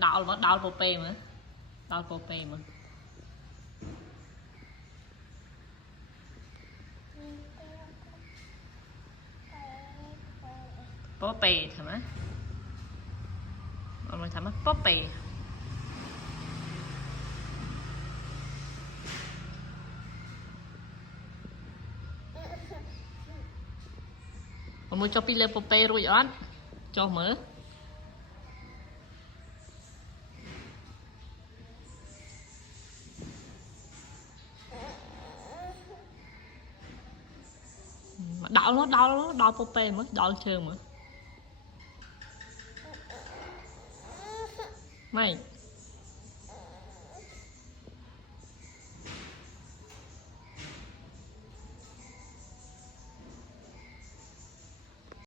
đào bồ pê mà đào bồ pê mà bố pê thầm á mình thầm á bố pê muốn cho pi lên bồ pê rồi ăn cho mở đào bồ pê mà đào chơi mà mày